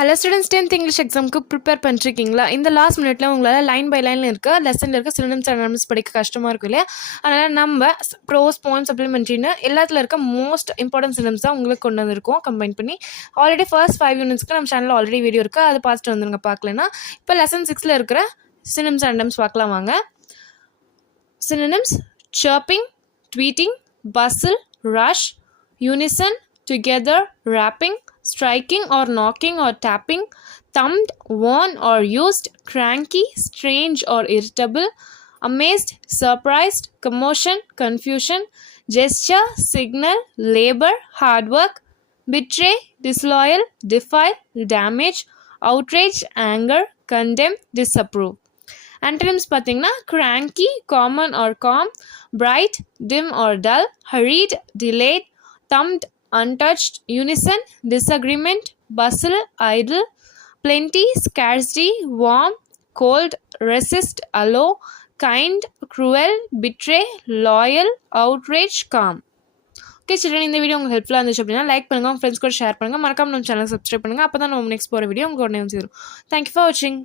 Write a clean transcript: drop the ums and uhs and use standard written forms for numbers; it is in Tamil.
ஹலோ ஸ்டூடெண்ட்ஸ், 10th இங்கிலீஷ் எக்ஸாமுக்கு ப்ரிப்பேர் பண்ணிருக்கீங்களா? இந்த லாஸ்ட் மினிட்ல உங்களால் லைன் பை லைனில் இருக்க லெசனில் இருக்க சினோனிம்ஸ் அண்ட் ஆன்டோனிம்ஸ் படிக்க கஷ்டமாக இருக்கும் இல்லையா? அதனால் நம்ம ப்ரோஸ், போயம், சப்ளிமெண்ட்ரின்னு எல்லாத்துல இருக்க மோஸ்ட் இம்பார்ட்டன்ட் சினோனிம்ஸ் தான் உங்களுக்கு கொண்டு வந்திருக்கோம் கம்பைன் பண்ணி. ஆல்ரெடி ஃபர்ஸ்ட் 5 யூனிட்ஸ்க்கு நம்ம சேனலில் ஆல்ரெடி வீடியோ இருக்குது, அதை பார்த்துட்டு வந்துருங்க பார்க்கலன்னா. இப்போ லெசன் 6ல் இருக்கிற சினோனிம்ஸ் அண்ட் ஆன்டோனிம்ஸ் பார்க்கலாம் வாங்க. Synonyms: chirping, tweeting, bustle, rush, unison, together, rapping, striking or knocking or tapping, thumped, worn or used, cranky, strange or irritable, amazed, surprised, commotion, confusion, gesture, signal, labor, hard work, betray, disloyal, defile, damage, outrage, anger, condemn, disapprove. Antonyms பார்த்தீங்கன்னா cranky, common or calm, bright, dim or dull, hurried, delayed, thumped, untouched, unison, disagreement, bustle, idle, plenty, scarcity, warm, cold, resist, allow, kind, cruel, betray, loyal, outrage, calm. Okay children, இந்த வீடியோ உங்களுக்கு ஹெல்ப்ஃபுல்லாக இருந்துச்சு அப்படின்னா லைக் பண்ணுங்கள், உங்கள் ஃப்ரெண்ட்ஸ் கூட ஷேர் பண்ணுங்கள், மறக்காம நம்ம சேனல் சப்ஸ்கிரைப் பண்ணுங்கள். அப்போ தான் நம்ம நெக்ஸ்ட் போகிற வீடியோ உங்களுக்கு உடனே வந்து சேரும். தேங்க்யூ ஃபார் வாட்சிங்.